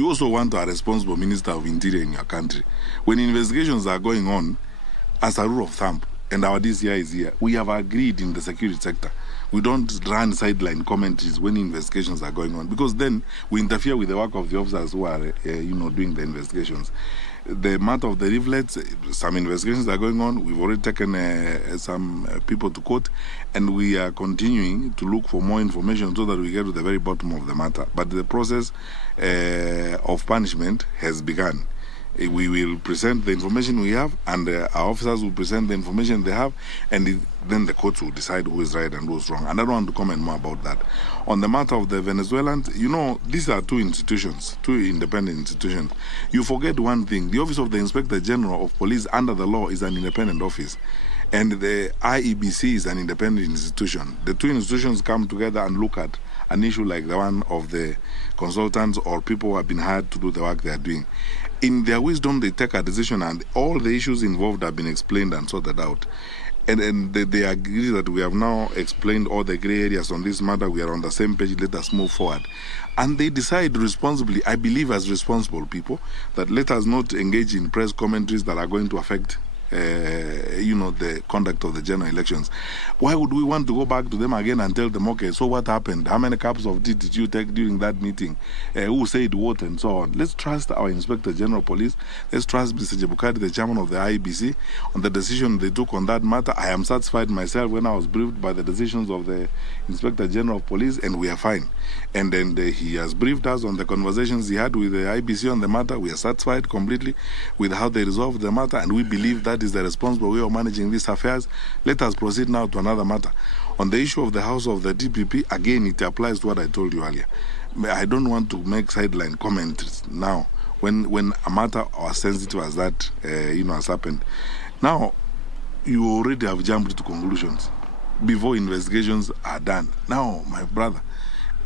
you also want a responsible Minister of Interior in your country. When investigations are going on, as a rule of thumb, and our DCI is here, we have agreed in the security sector. We don't run sideline commentaries when investigations are going on, because then we interfere with the work of the officers who are, doing the investigations. The matter of the leaflets, some investigations are going on. We've already taken some people to court, and we are continuing to look for more information so that we get to the very bottom of the matter. But the process of punishment has begun. We will present the information we have, and our officers will present the information they have, and then the courts will decide who is right and who is wrong. And I don't want to comment more about that. On the matter of the Venezuelans, these are two independent institutions. You forget one thing: the Office of the Inspector General of Police under the law is an independent office, and the IEBC is an independent institution. The two institutions come together and look at an issue like the one of the consultants or people who have been hired to do the work they are doing. In their wisdom, they take a decision, and all the issues involved have been explained and sorted out. And they agree that we have now explained all the gray areas on this matter. We are on the same page. Let us move forward. And they decide responsibly, I believe as responsible people, that let us not engage in press commentaries that are going to affect the conduct of the general elections. Why would we want to go back to them again and tell them, okay, so what happened? How many cups of tea did you take during that meeting? Who said what, and so on? Let's trust our Inspector General of Police. Let's trust Mr. Jebukati, the chairman of the IEBC, on the decision they took on that matter. I am satisfied myself when I was briefed by the decisions of the Inspector General of Police, and we are fine. And then he has briefed us on the conversations he had with the IEBC on the matter. We are satisfied completely with how they resolved the matter, and we believe that is the responsible way of managing these affairs. Let us proceed now to another matter. On the issue of the house of the DPP, again, it applies to what I told you earlier. I don't want to make sideline comments now when a matter as sensitive as that has happened. Now, you already have jumped to conclusions before investigations are done. Now, my brother,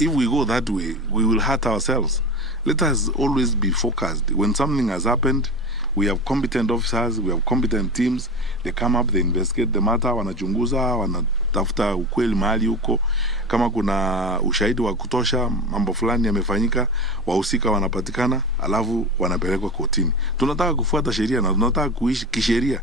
if we go that way, we will hurt ourselves. Let us always be focused. When something has happened, we have competent officers, we have competent teams. They come up, they investigate the matter, wanachunguza, wanatafuta ukweli mahali huko. Kama kuna ushahidi wa kutosha, mambo fulani yamefanyika, wahusika wanapatikana, alafu wanapelekwa kotini. Tunataka kufuata sheria na tunataka kuishi kisheria.